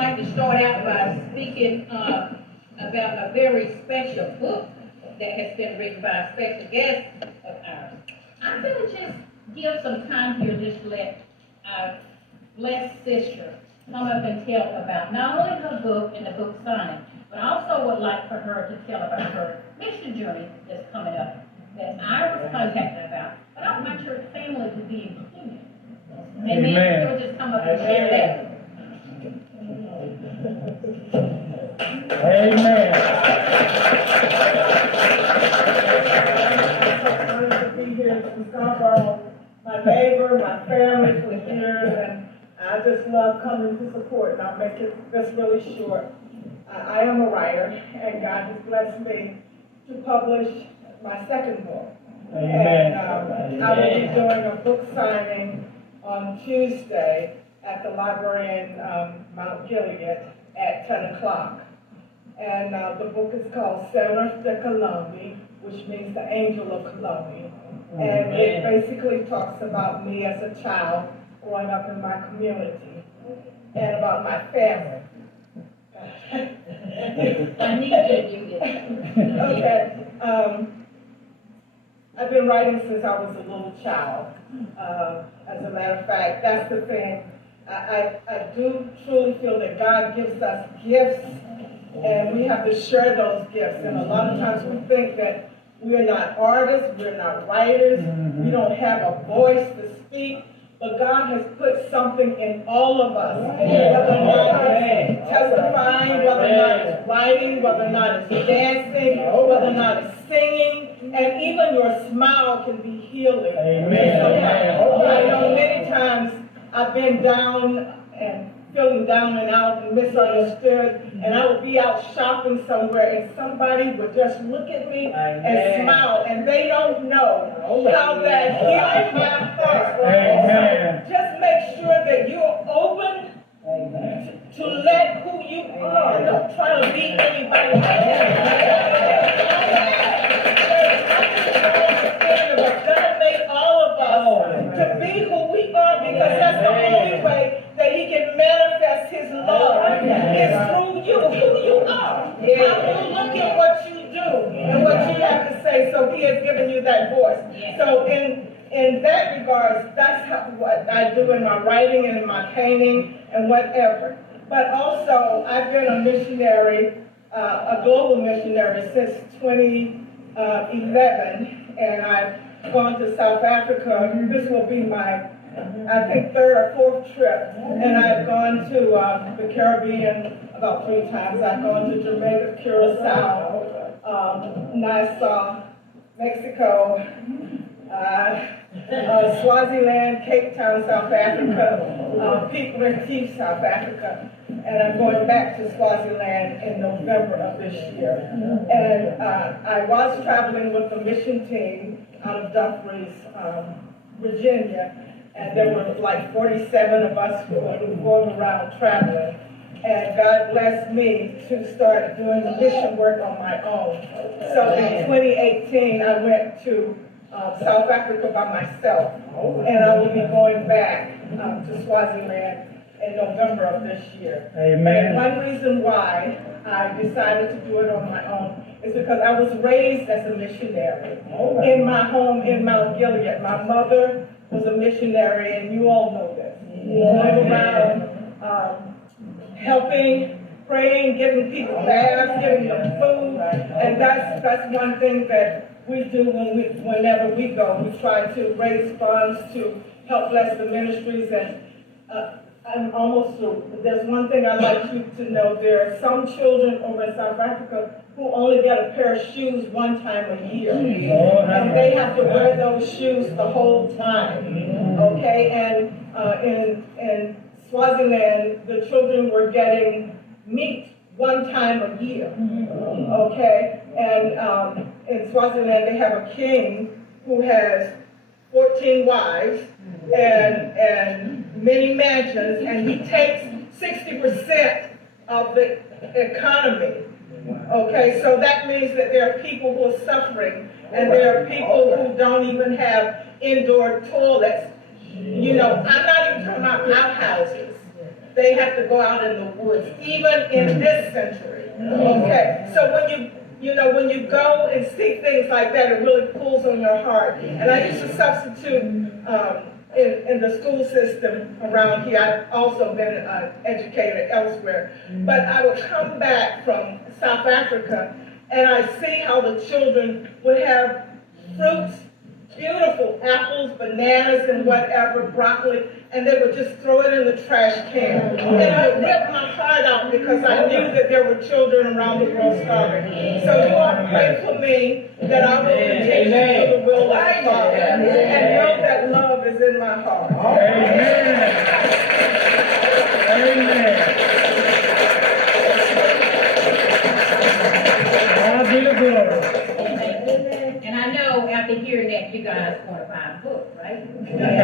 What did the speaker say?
like to start out by speaking about a very special book that has been written by a special guest of ours. I'm going to just give some time here just to let our blessed sister come up and tell about not only her book and the book signing, but I also would like for her to tell about her mission journey that's coming up that I was contacted about. But I want my church family to be included. Amen. She'll just come up and share that. Amen. I'm honored to be here in Scarborough, my neighbor, my family for years, and I just love coming to support, and I'll make this really short. I am a writer, and God has blessed me to publish my second book. Amen. And I will be doing a book signing on Tuesday at the library in Mount Gilead at 10 o'clock. And the book is called Seraph de Colombi, which means the angel of Colombia. And it basically talks about me as a child growing up in my community and about my family. I need to do this. Okay. I've been writing since I was a little child. As a matter of fact, that's the thing. I do truly feel that God gives us gifts, and we have to share those gifts. And a lot of times we think that we're not artists, we're not writers, we don't have a voice to speak. But God has put something in all of us. And whether or not it's testifying, whether or not it's writing, whether or not it's dancing, whether or not it's singing, and even your smile can be healing. Amen. So I know many times I've been down and feeling down and out and misunderstood, and I would be out shopping somewhere and somebody would just look at me and smile, and they don't know how that heals my heart. Amen. Just make sure that you're open to let who you are. Don't try to be anybody else. God made all of us to be who we are, because that's the only way that He can manifest His love. It's through you, who you are. How you look at what you do and what you have to say. So He has given you that voice. So in that regards, that's what I do in my writing and in my painting and whatever. But also, I've been a missionary, a global missionary since 2011, and I've gone to South Africa. This will be my, I think, third or fourth trip, and I've gone to the Caribbean about 3 times. I've gone to Jamaica, Curacao, Nassau, Mexico, Swaziland, Cape Town, South Africa, Piet Retief, South Africa, and I'm going back to Swaziland in November of this year. And I was traveling with the mission team out of Dumfries, Virginia, and there were like 47 of us who were going around traveling. And God blessed me to start doing the mission work on my own. So in 2018, I went to South Africa by myself, and I will be going back to Swaziland in November of this year. Amen. And one reason why I decided to do it on my own is because I was raised as a missionary in my home in Mount Gilead. My mother was a missionary, and you all know this. Going around helping, praying, giving people baths, giving them food, and that's one thing that we do whenever we go. We try to raise funds to help bless the ministries, and I'm almost through. There's one thing I'd like you to know. There are some children over in South Africa who only get a pair of shoes one time a year, and they have to wear those shoes the whole time. Okay, and in Swaziland, the children were getting meat one time a year. Okay, and in Swaziland they have a king who has 14 wives and many mansions, and he takes 60% of the economy. Okay, so that means that there are people who are suffering, and there are people who don't even have indoor toilets. You know, I'm not even talking about outhouses. they have to go out in the woods, even in this century. Okay, so when you go and see things like that, it really pulls on your heart. And I used to substitute in the school system around here. I've also been an educator elsewhere. But I would come back from South Africa, and I see how the children would have fruits, beautiful apples, bananas, and whatever, broccoli, and they would just throw it in the trash can. And I ripped my heart out because I knew that there were children around the world starving. So you all pray for me that I will continue to do the will of the Father and know that love is in my heart. Amen. Amen. God be the glory. And I know after hearing that, you guys want to buy a book, right?